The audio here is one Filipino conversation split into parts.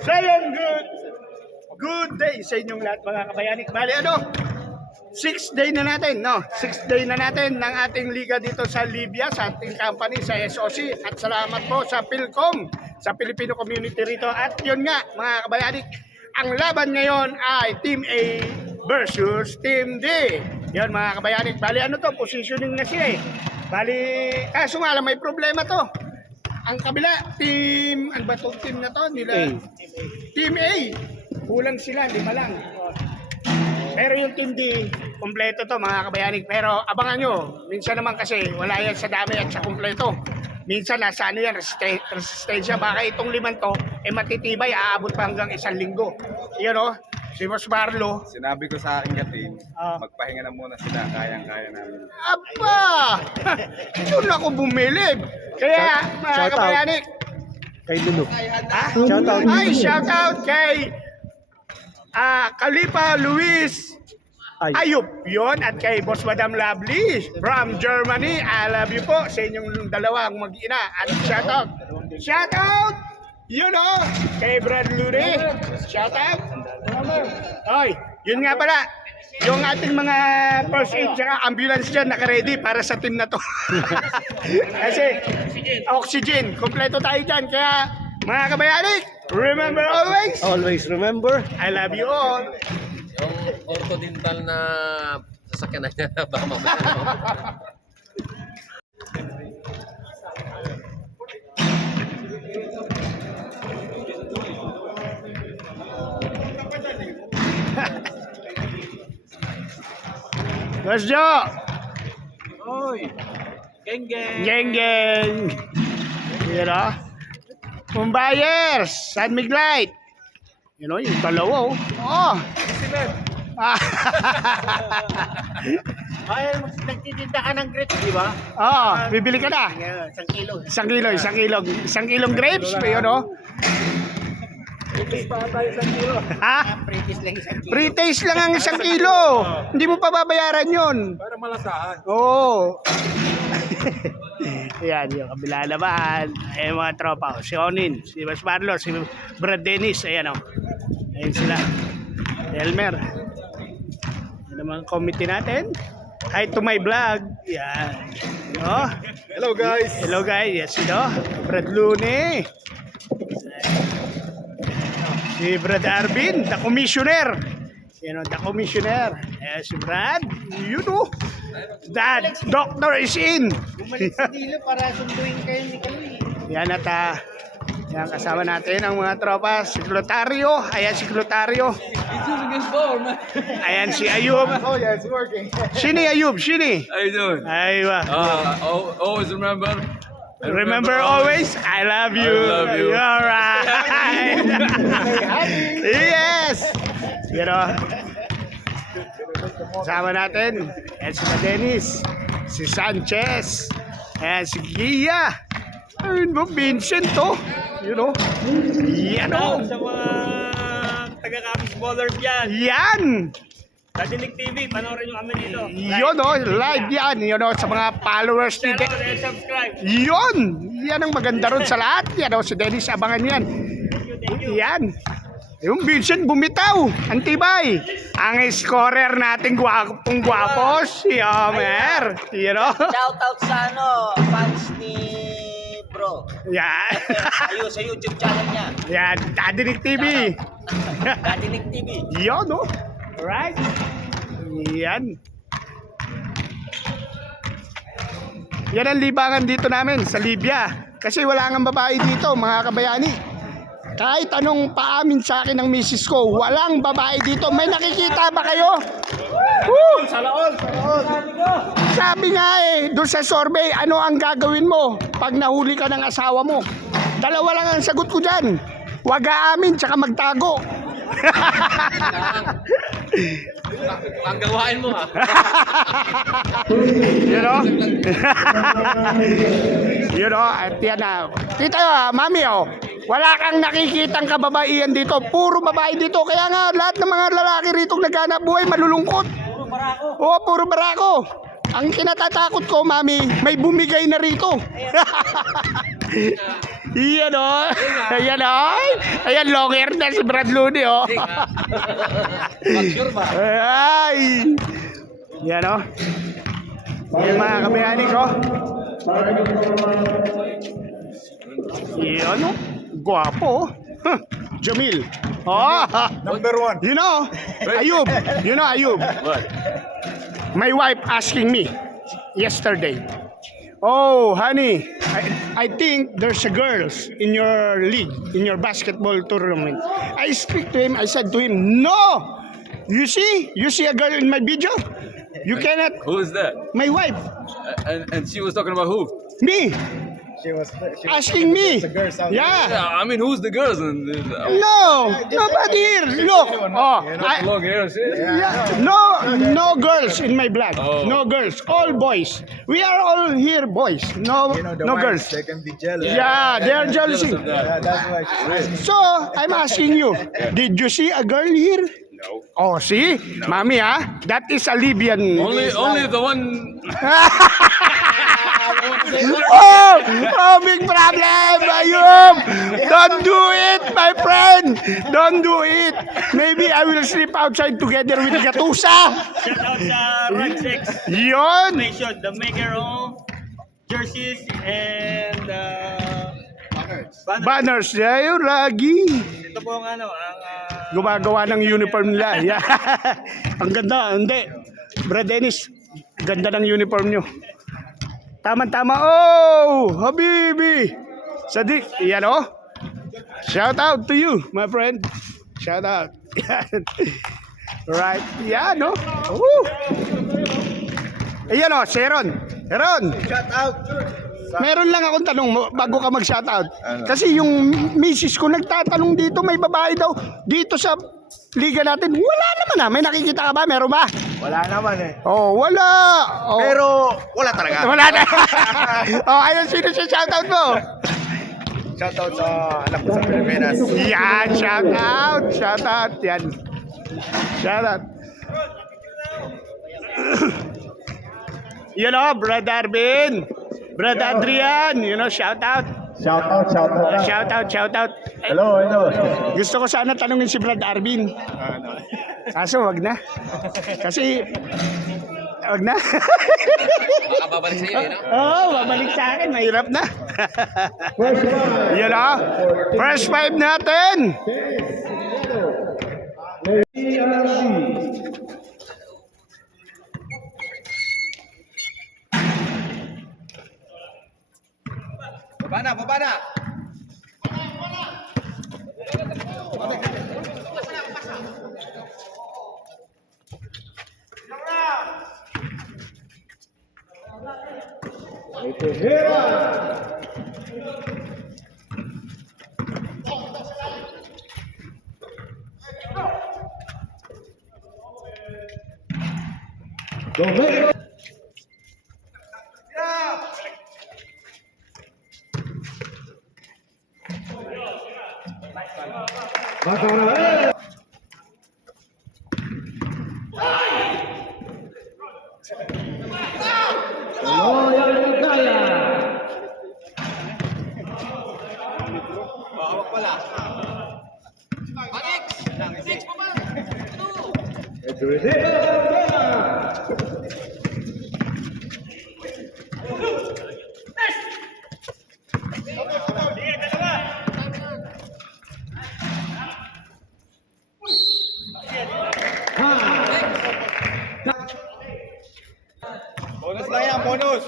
So yun, good day sa inyong lahat mga kabayanik. Bali ano, 6th day na natin, no? 6th day na natin ng ating liga dito sa Libya, sa ating company, sa SOC. At salamat po sa PhilCom, sa Filipino community rito. At yun nga, mga kabayanik, ang laban ngayon ay Team A versus Team D. Yun mga kabayanik, bali ano to, positioning na siya eh. Bali, kaso nga lang may problema to. Ang kabila, team, ano ba itong team na to? Nila, Team A. Kulang sila, 5 lang. Pero yung team D, kompleto to mga kabayanig. Pero abangan nyo, minsan naman kasi wala yan sa dami at sa kompleto. Minsan nasa ano yan, resistensya. Baka itong 5 to, matitibay, aabot pa hanggang 1 linggo. Yun o, si Boss Marlo. Sinabi ko sa aking kating, magpahinga na muna sila, kayang-kaya namin. Aba! Doon ako bumilib. Kaya mga kabayanig, Kay Lulu. shout out. Ay, shout out kay Kalipa Luis Ayub yun at kay Boss Madam Lovely from Germany. I love you po sa inyong dalawang mag-ina. At shout out you know kay Brad Lurie. Shout out. Oy, yun nga pala yung ating mga first aid tsaka ambulance dyan naka-ready para sa team na to. Kasi oxygen, kompleto tayo dyan. Kaya mga kabayanik, remember always, Always remember. I love you all. Yung orthodontal na sasakyan na niya, baka mamaya. Let's go! Oy. Geng geng. Geng geng! You know? Mumbayers! San Miglite! You know, yung dalawa oh. Oh! Ay, nagtitinda ka ng grapes, di ba? Oh, bibili ka na. 1 kilo. 1 kilong grapes, yun oh. Ipis pa tayo 1 kilo. Ha? Pretis lang 1 kilo. Pre-taste lang ang 1 kilo. Hindi mo pa babayaran yun. Para malasahan. Oo. Yan, yung kabila naman. Ayan mga tropa. Si Onin, si Mas Marlo, si Brad Dennis. Ayan o. Ayan sila. Elmer. Yan naman ang committee natin. Hi to my vlog. Yan. Oh. Hello guys! Hello guys. Yes, ito. Brad Lune. Si Brad Arvin, the commissioner. You know, the commissioner. Eh, si Brad, you know. That doctor is in. Bumalik sa dilo para sunduin kayo ni Kaloy. Yan at yan kasama natin ang mga tropa. Si Clotario. Ayan si Clotario. Ayan si Ayub. Oh yeah, it's working. Sini Ayub, sini. How you doing? Aywa. Always remember. Remember always, I love you. I love you. You're right. Yes. You know, kasama natin. Ayan si Dennis. Si Sanchez. Ayan si Gia. Ayun mo, Vincent to. You know. Yan o. Sa mga taga-Camis Ballers yan. Yan. Dadinig TV, panoorin nyo kami dito. Yun o, live yan. Yun o, sa mga followers ni Share and subscribe. Yun. Yan ang maganda ron sa lahat. Yan o, si Dennis, abangan yan. Yan. Yung Vincent bumitaw. Ang tibay. Ang scorer natin gwapong gwapo, si Homer. You know? Shoutout sa fans ni Bro. Yan. Sa YouTube channel niya. Yan, Dadinig TV. Dadinig TV. Yun o. Alright. Yan. Yan ang libangan dito namin sa Libya. Kasi wala nga babae dito, mga kabayani. Kahit anong paamin sa akin ng misis ko, walang babae dito. May nakikita ba kayo? Woo! Salaon! Sabi nga doon sa survey, ano ang gagawin mo pag nahuli ka ng asawa mo? 2 lang ang sagot ko dyan. Huwag aamin, tsaka magtago. Ang gawain mo ha. You know? You know, at yan na. Kita, mami, oh. Wala kang nakikitang kababaihan dito. Puro babae dito. Kaya nga, lahat ng mga lalaki rito naghanap buhay, malulungkot. Puro barako. Oo, puro barako. Ang kinatatakot ko, mami, may bumigay na rito. Iyan o. Ayan o. Ayan, long hair na si Brad Looney o. Pag-sure ba? Ay. Yan o. Yan mga kabayani ko. Yan o. Guwapo. Huh. Jamil. Oh, Number 1. you know, Ayub. You know Ayub. My wife asking me yesterday. Oh, honey, I think there's a girls in your league, in your basketball tournament. I speak to him. I said to him, no. You see a girl in my video? You cannot. Who's that? My wife, And she was talking about who? me, She was asking me. girls out Yeah. Yeah, I mean, who's the girls? And No, nobody here. Look. Oh, long hair and shit. yeah. No girls in my blood. Oh. No girls. All boys. We are all here boys. No girls. They can be jealous. Yeah, they are jealous. Jealous of that. That's why she's So, I'm asking you, did you see a girl here? No. Oh, see? Mami, that is a Libyan. Only the one. Oh, big problem, Ayub. Don't do it, my friend. Don't do it. Maybe I will sleep outside together with Gatusa. Shout out sa Run6 Yon. Nation, the maker of jerseys and banners. Banners, yun lagi. Ito po ang Gumagawa ng uniform nila. Yeah. Ang ganda, hindi. Brad Dennis, ganda ng uniform nyo. Tama-tama. Oh, Habibi. Sadiq, yan oh. Shout out to you, my friend. Shout out. Yan. Right. Yan oh. Woo. Ayan oh, Sharon. Sharon. Shout out. Meron lang akong tanong bago ka mag-shout out. Ano? Kasi yung misis ko nagtatanong dito, may babae daw dito sa liga natin. Wala naman May nakikita ka ba? Meron ba? Wala naman eh. Oh, wala. Oh. Pero wala talaga. Wala na. Oh, ayun, sino siya shoutout mo? Shout out sa anak ko sa Pilipinas. Yan, shoutout. Shoutout, yan. Shoutout. You know, Brad Arvin. Brad Adrian, you know, shoutout. Shout out. Shoutout. Hello. Gusto ko sana tanungin si Brad Arvin. Kaso, wag na. Kasi, wag na. Baka babalik sa iyo, no? Oo, babalik sa akin. Mahirap na. Yan o. First five natin. Baba na. Bonus lang yan, bonus.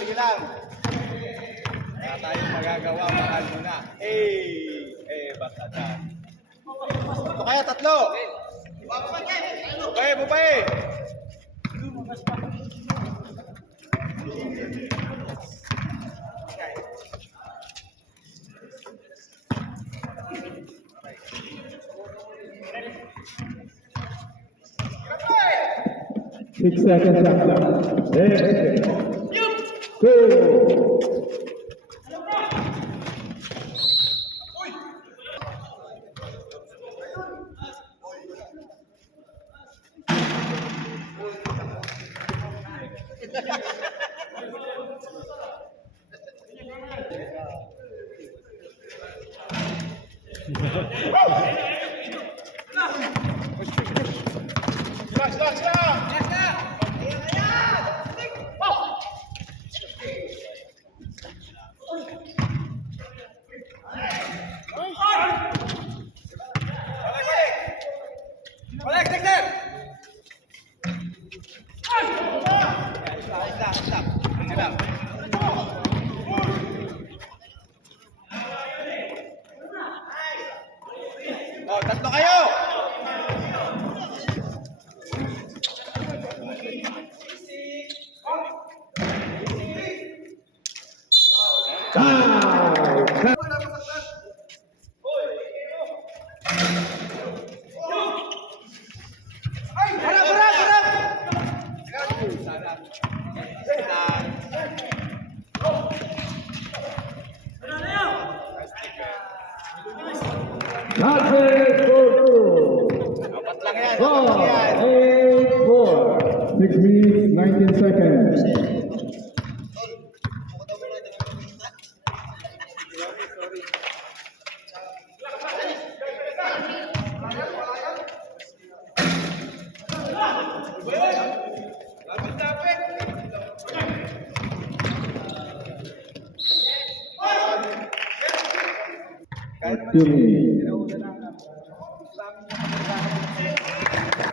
Sige lang. Wala tayong magagawa, mahal mo na. Basta dyan. Ito kaya, tatlo. Babae. Oh, tatlo kayo! Apat lang yan. Apat lang yan. 6 minutes, 19 seconds.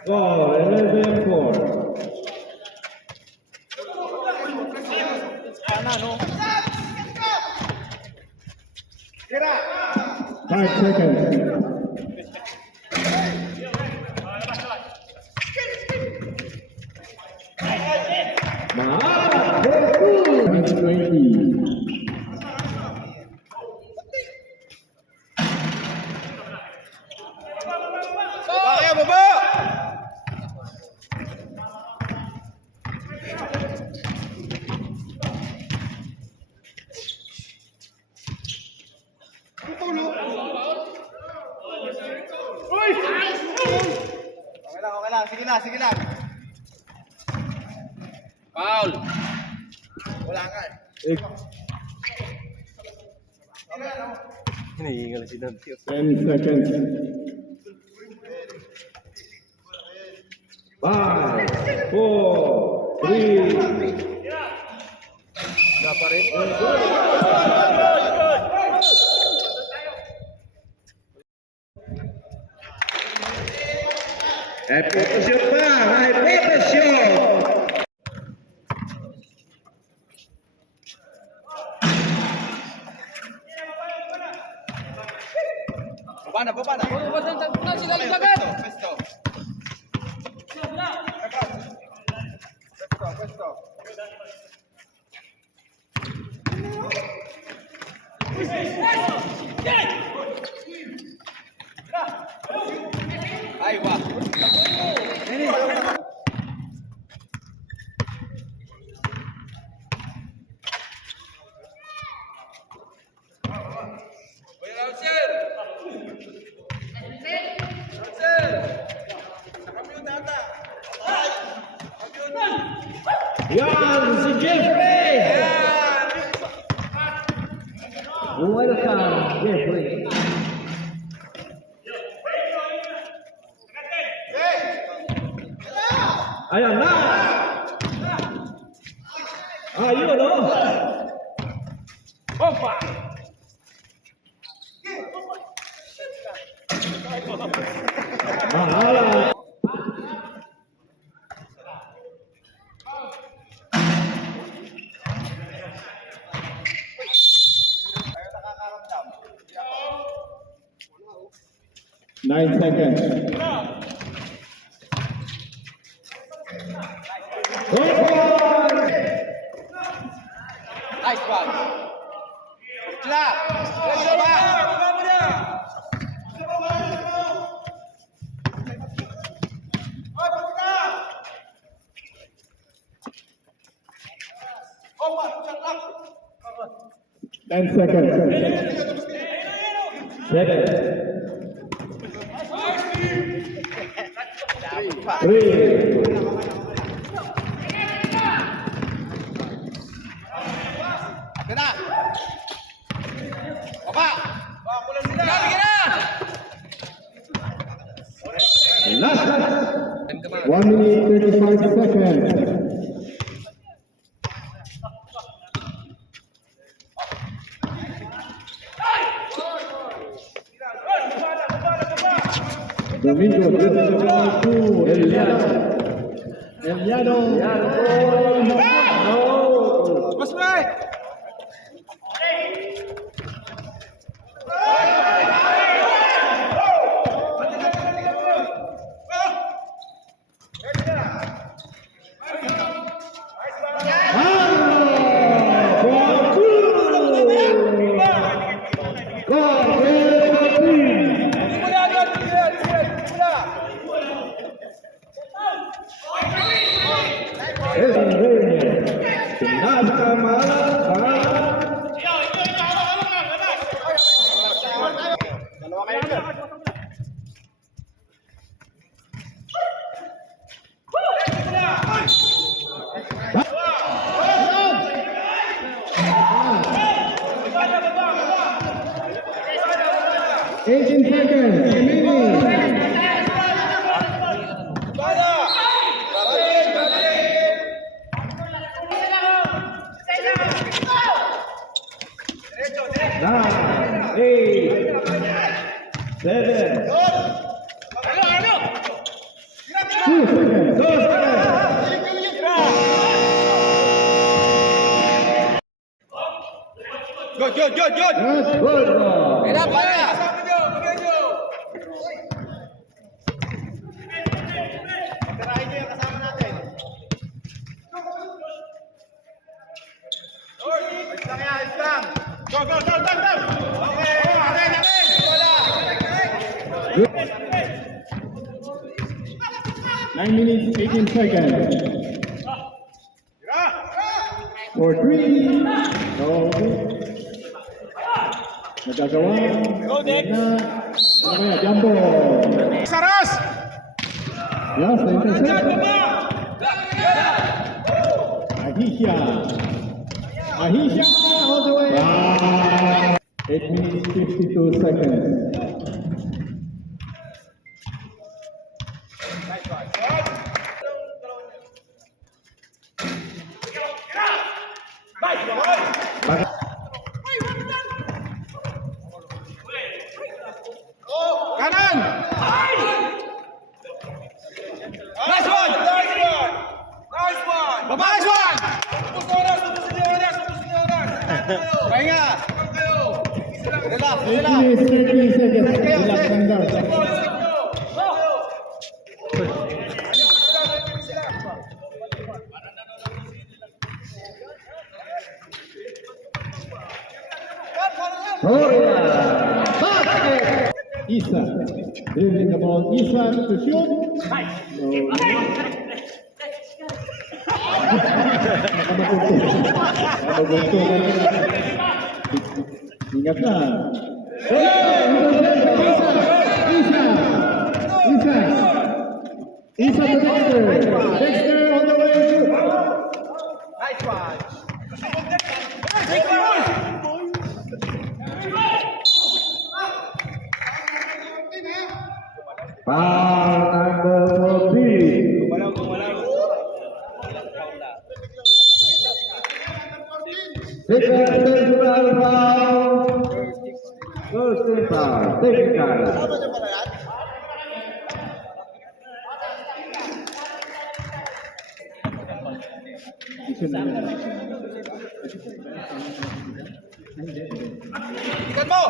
Oh, 11-4. 5 seconds. Nah, 20. Kaya, baba! Okay lang. Sige lang. Foul! Wala ka. Hinihingal si Dante. 10 seconds. 5, 4, 3. Repetition pa, repetition. Baba na. Pwesto. Ay, wah. Yan, si Jeffrey! Welcome, Jeffrey. Ayan na! Ayun, oh! Opa! Mahala! Nine seconds. one. Sila! Sila ba? Ten seconds. 7. 3. Akin na! Baba! Sige na! Sige na! Last. 1 minute 35 seconds. Domingo, Eliano. Eliano. No. Mas may! Eighteen seconds remaining. Nine, 8, 7. 2 seconds. 2 seconds. Good, good, good, good! Good, good. Kaya! Go, go, go, go, go! Okay, akin, akin! Wala! 9 minutes, 18 seconds. For 3. No. Nagagawa. Go, Dick. Ano kaya? Jumbo. Saras! Last 10 seconds. Ahisha. Ahisha all the way. 8 minutes, 52 seconds. Kanan! Nice one! Nice one! Nice one! Nice one! Pahinga! Relax, 8 relax! minutes, 30 seconds. Relax lang daw. Isa. Dribbling the ball. Isa to shoot. No. Ingat na. Isa. Isa. Isa to Dexter. Dexter on the way to. Nice one! Foul number 3. Second personal foul. First team foul. Technical. Ikan mo!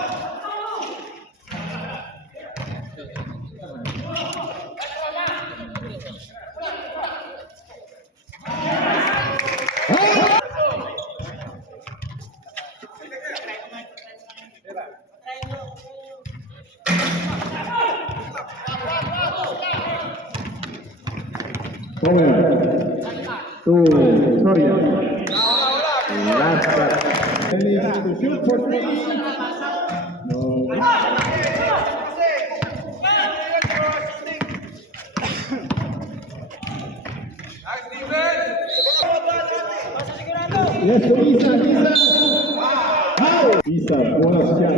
Forward. To Soria. Last shot. Dennis to shoot for three. No. Yes, to Isa. How? Isa, bonus shot.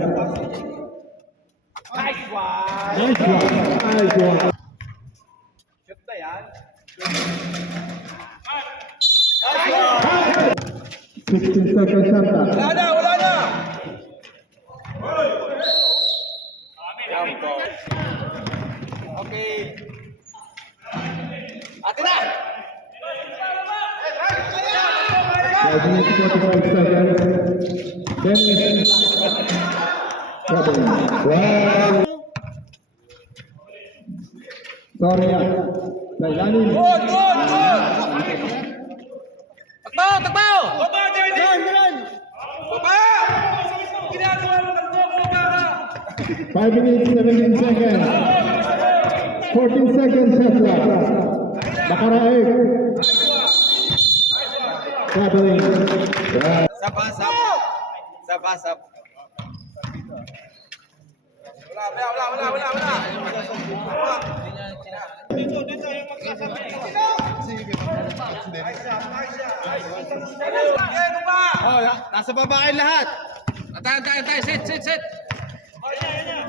Nice one. 16 seconds shot. Wala na! Okay. Ate na! 5 minutes 45 seconds. Dennis. Trouble. Wow. Soria. Sa ilalim. Good! Takbo! Takbo! Baba, Dennis! Baba! Ginagawa mo baba ka! 5 minutes 17 seconds. 14 seconds shot clock. Nakaraig. Traveling. Wow. Sapasap. Wala. Nasa baba kayo lahat. Antay. Sit.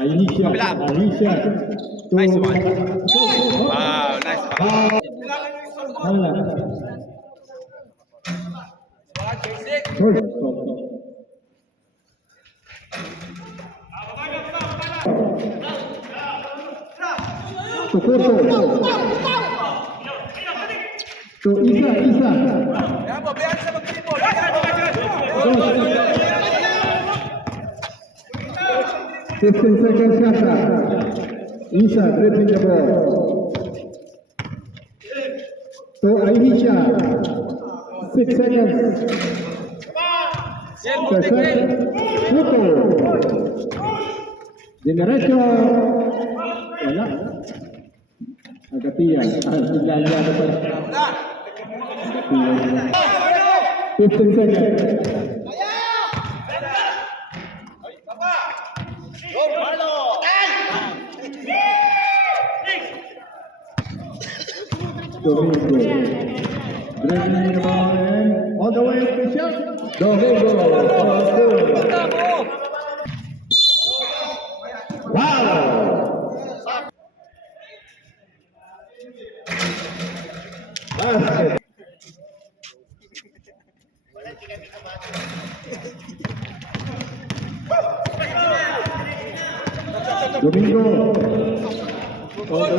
Alicia. Nice one. Wow, nice pass. To Isa. Yan mo, bayan sa magkalipo. 15 seconds shot. Isa dribbling the ball. To Aisha. 6 seconds. Puto. Dinerecho. Wala. Agatian. Bigla na pa. 15 seconds. Domingo. Dribbling the ball and all the way to the shot. Domingo. Wow. Basket. Domingo. Good.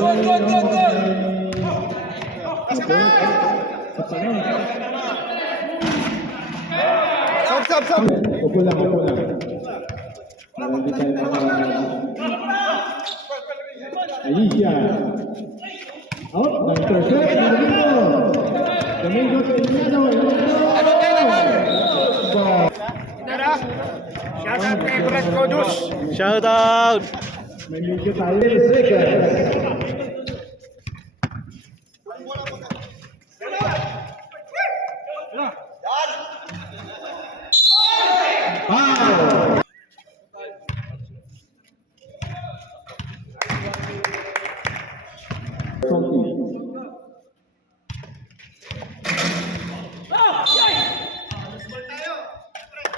Stop. Upo lang. Para hindi tayo Alicia. Out. Ng intercept. Domingo to Iniano. Shout out kay Brad Codus. Shout out. May medyo tayo. 10 seconds. Wow.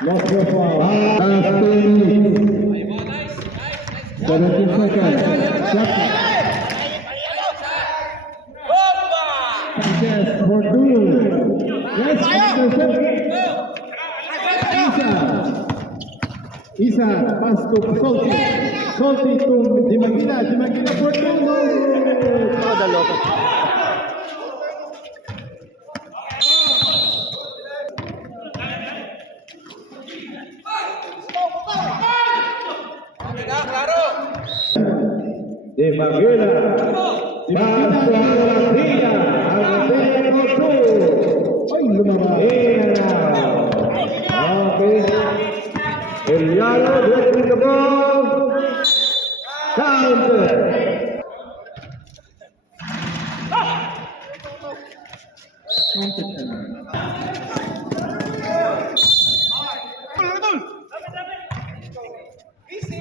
Lost the ball. Last 2 minutes. 17 seconds. Sanchez for two. Yes, Isa, pass to Salty. Salty to Dimagina for two. Dalawa. Dimagina. Ay, lumabas. Okay. Eliano, the ball. Counted.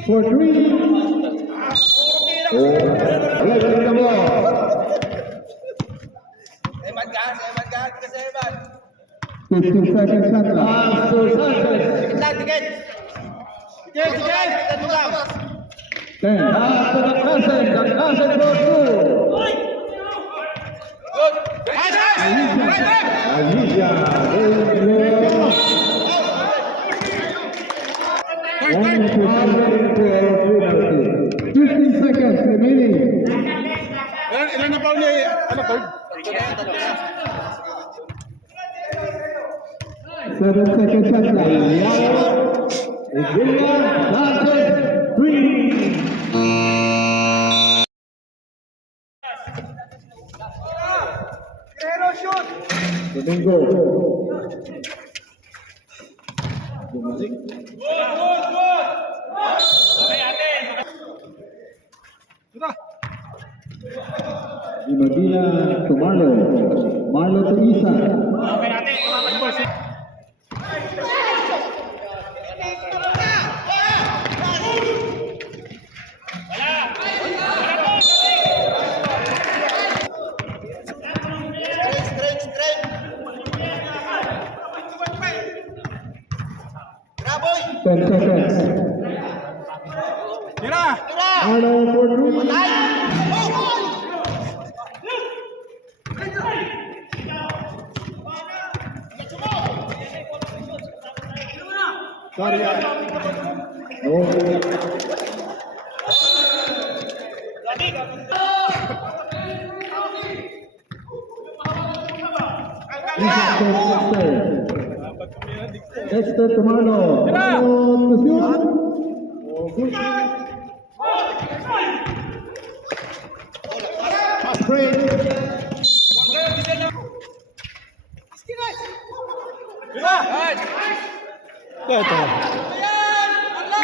For three. Collecting the ball. Eman ka, kasi Eman. 15 seconds left. Pass to Sanchez. Tiket! Tiket mo lang. 10. Pass to the Cousin. The Cousin goes through. Good! Alicia. Only to 15 seconds remaining. Ilan na pa ulit? Ano, third? 7 seconds left. William Sanchez, 3. Domingo. Di Maria to Marlo. Marlo to Isa. Graboy! 10 seconds. Marlo for 3. Sorry. No. Dexter Tomano. Pass break.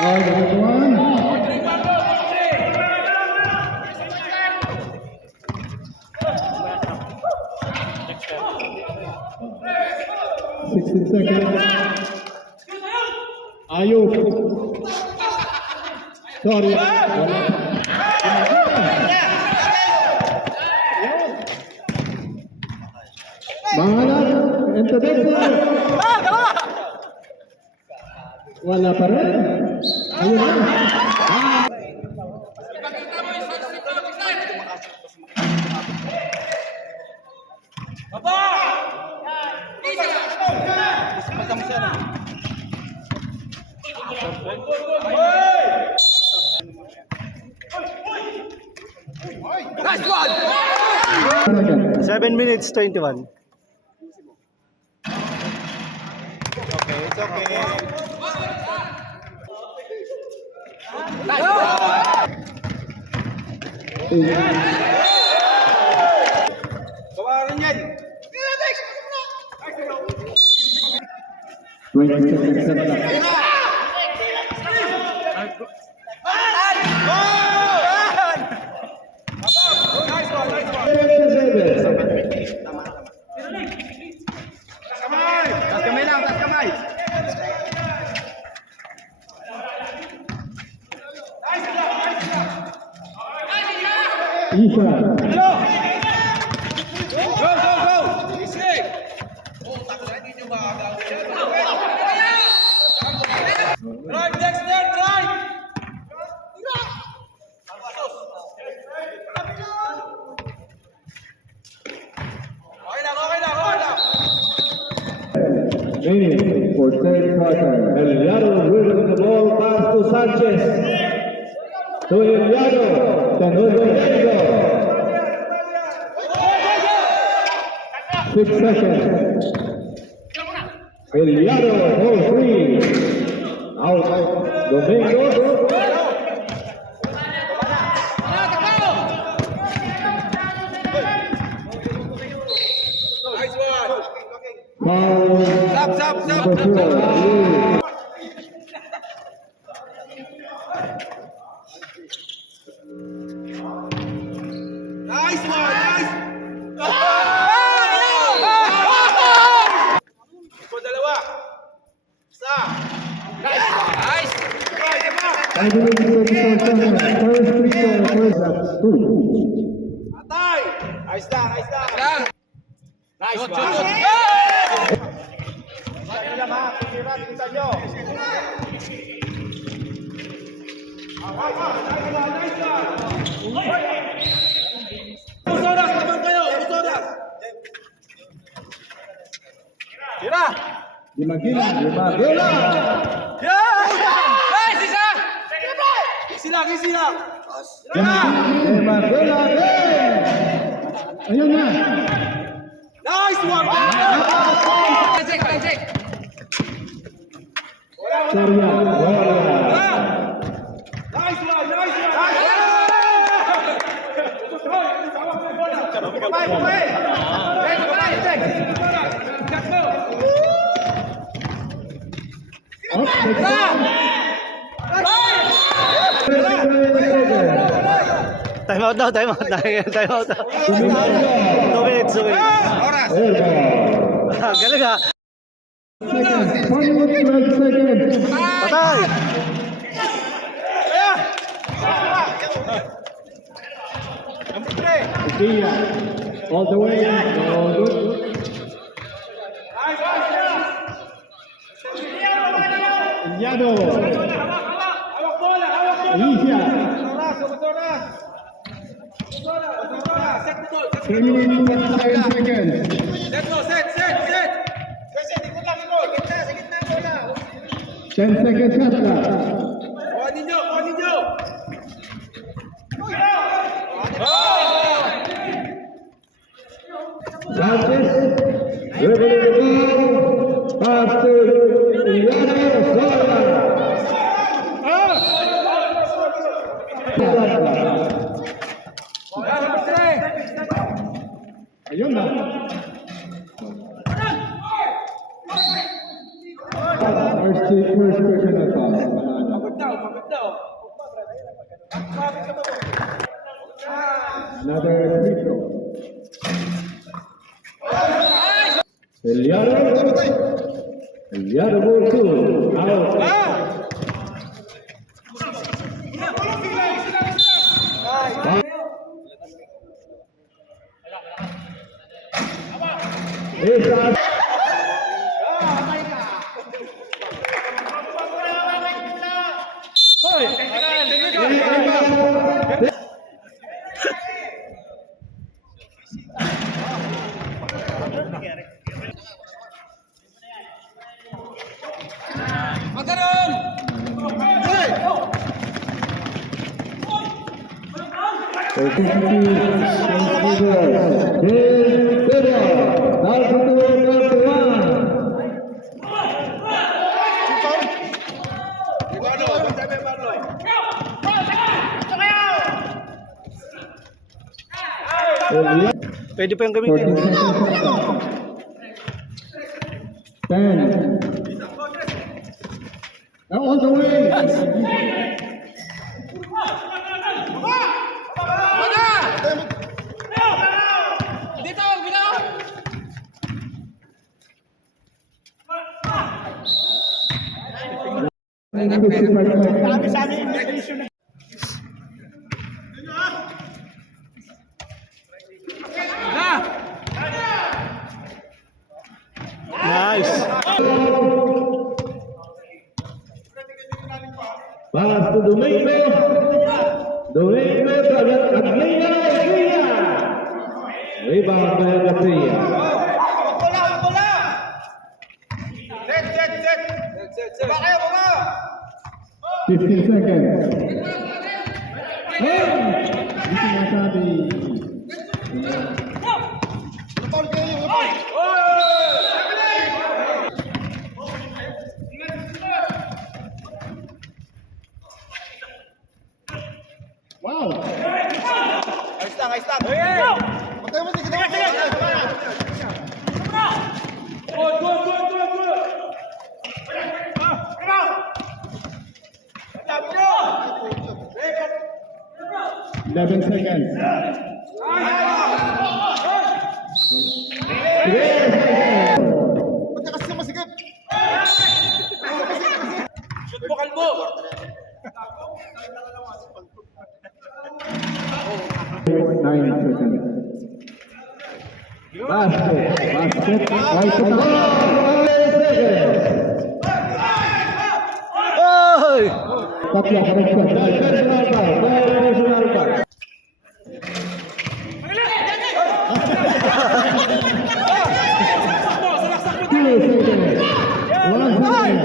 All right, one. 16 seconds. Ayub. Sorry. Bahala. Ento Dexter. Wala pa rin. Ayun na. Nice one! 7 minutes, 21. It's okay. Kawarin yan! 20 seconds left. Nice one, nice one! Tas kamay lang, tas kamay! Isa. Go, go, go! Easy! Hindi nyo makagawin yan. Drive, Dexter, drive! Okay lang, okay lang, okay lang! Remaining for third quarter. Eliado will the ball pass to Sanchez. To Eliado. Then over Diego. 6 seconds. Eliado, ball 3. Out. Domingo. Nice one! Foul. Stop, stop, stop, Number stop, stop! 4. I believe it's 34 seconds. First free throw, first at 2. Atay! Ayos lang, ayos lang. Nice one. Sige lang ha, pumira, tingnan nyo. Usoras, naman kayo! Usoras! Tira! Dimagila. Easy lang, easy lang! Dimagila. Ayun na. Nice one! Sarya. Nice one, nice one! Up, next one. Time out daw, time out. Time out daw. 2 minutes, 2 minutes. Galing ha. Seconds. 12 seconds. Patay! Kia. All the way. All good. Yado. Alicia. 3 minutes and 10 seconds. Let's go, set! 10 seconds shot clock. Kuha ninyo! Francis. Dribbling the ball. Pass to Yado Sora. Ayun na. First personal foul. Another free throw. Eliado ball two. Out. Is that Pwede pa yung gamitin. 10. Now all the way. Nice. Pass to Domingo. Domingo Aglina. Rebound by Garcia. Bola! Set! Baba kayo, baba! 15 seconds. Hey! Hindi sinasabi. Wow! Ayos lang! Good! 11 seconds. Shoot mo, kalbo! 9 seconds. Basket, right to the ball, 8 seconds. Tatlo, correction. Personal foul, personal foul. Two seconds. 1 second.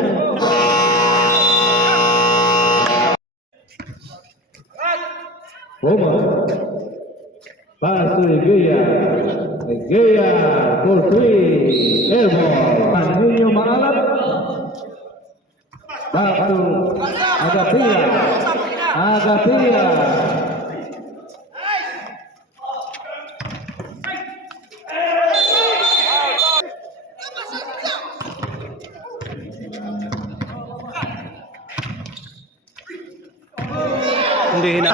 Over. Pass to Egea. Egea for 3. Air ball. Antonio Maalap. Back to Agapia. Agapia. Hindi na.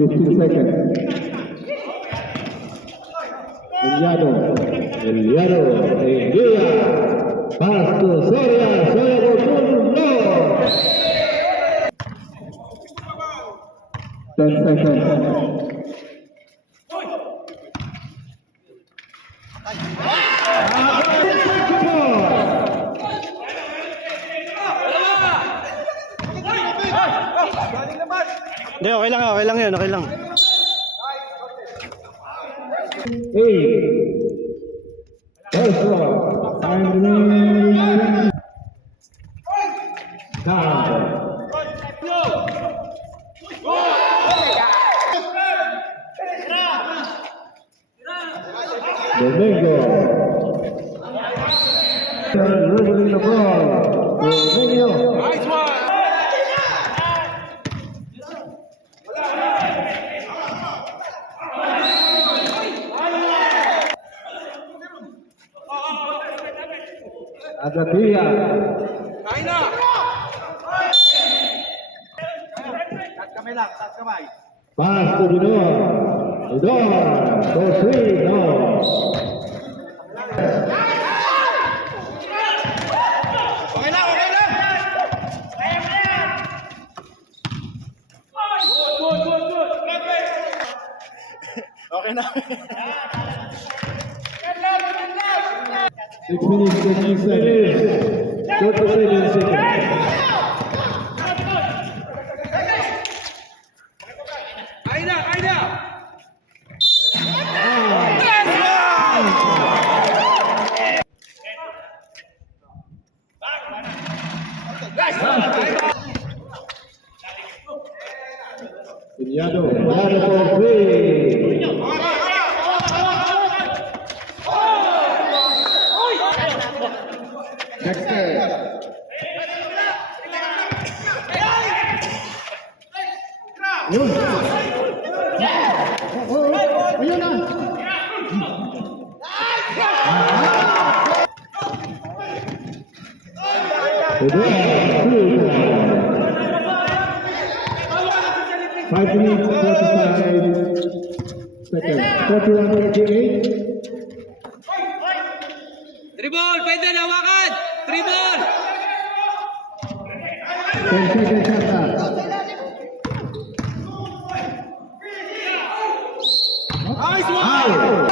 15 seconds. Eliano, Egea. Pass to Soria. Soria goes no. 10 seconds. Hindi, okay lang yun, okay lang. 8. First one. Time remaining. Down. Domingo. Dribbling the ball. Domingo. Nice one. Agapia. Kain na. Pass to Vidor. Vidor. For 3. No. Okay na, okay na. Okay na. 6 minutes, 13 seconds. 47 seconds. Kain na, kain na. Eliano. Eliano for 3. Dexter. Yun. Ayun na. Five minutes, 45 seconds. 41-38. Tribol, pwede na hawakan! Tribol! 10 seconds yata. Nice one. Out.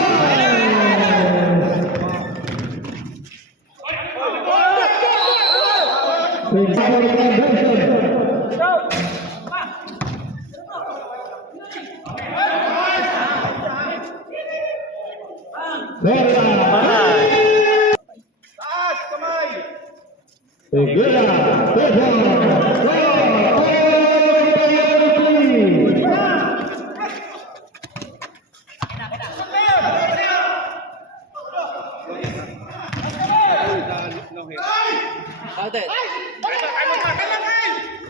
Thank you for the convention. Taas, kamay. Egea,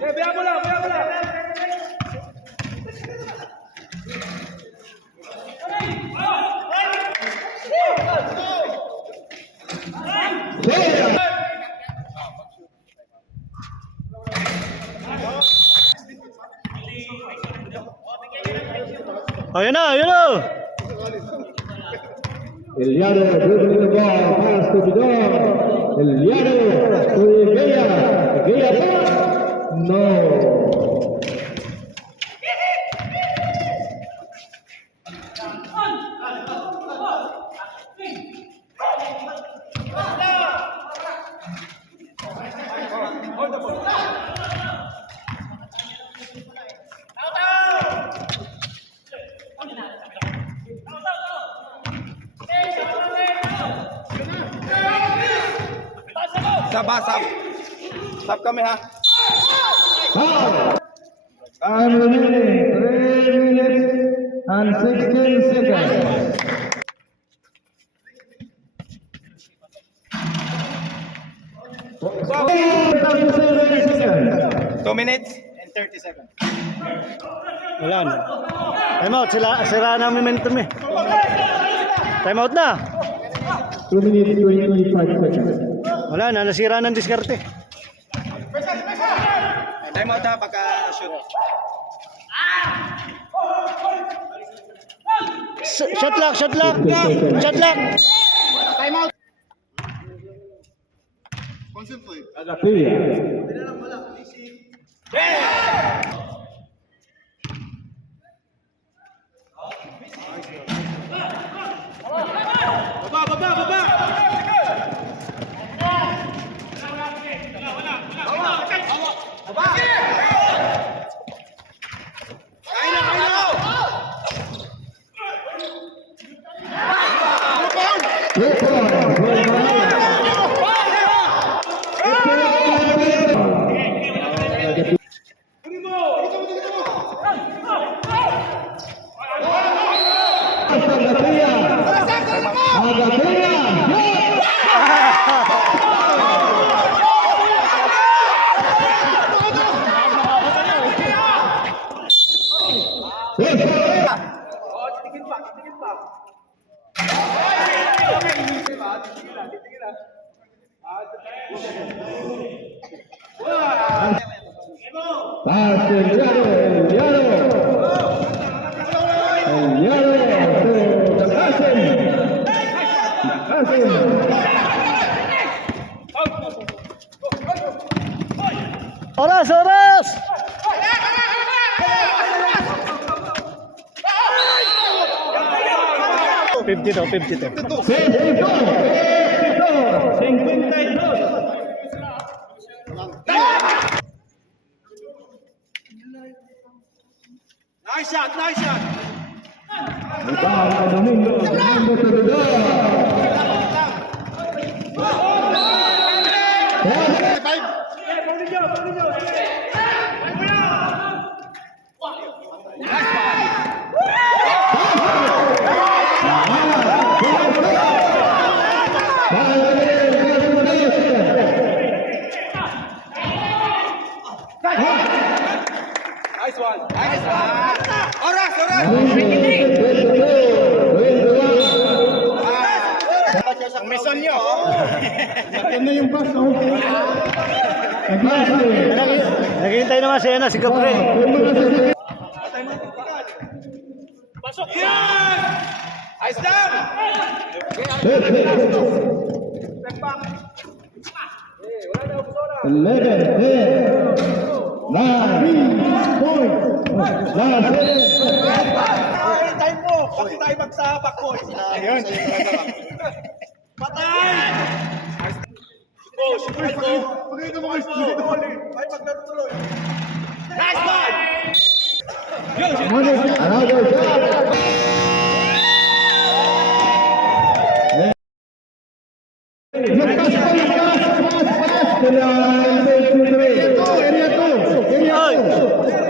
Biya mo lang, biya mo lang. Ayun na, ayun na. Eliano dribbling the ball, pass to Vidor. Eliano to Egea. Egea pass. No. Stop kami ha. Foul. Time remaining 3 minutes and 16 seconds. Seconds. 2 minutes. Wala na. Time out. Sira na ang momentum eh. Time out na. 2 minutes 25 seconds. Wala na. Nasira ng diskarte. Time out ha pagka shoot. Shot lock. Shot lock. Shot lock. Agapia. Pass Eliano to Kasim. Oras! Fifty to. 52. Nice shot. Rebound Domingo to the door. Ang mission nyo. Yan na yung pass, oh. Naghihintay naman si Gabriel. Pasok yan! Ice down! 11, 10, 9 points. Time mo! Pati tayo magsapak ko. Ayun. Patay! Go! Shoot go! Pagkita mo kayo ay maglaro tuloy. Nice one! Another shot.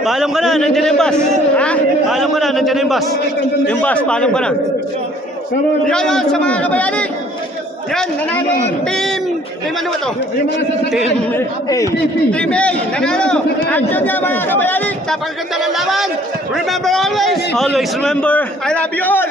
Paalam ka na, nandiyan yung bus. Ha? Paalam ka na, nandiyan yung bus. Yung bus, paalam ka na. Yan, sa mga kabayanig. Yan, nanalo ang team ano ba to? Team A. Team A, nanalo. At yun nga mga kabayanig, napakaganda ng laban. Remember always. Always remember. I love you all.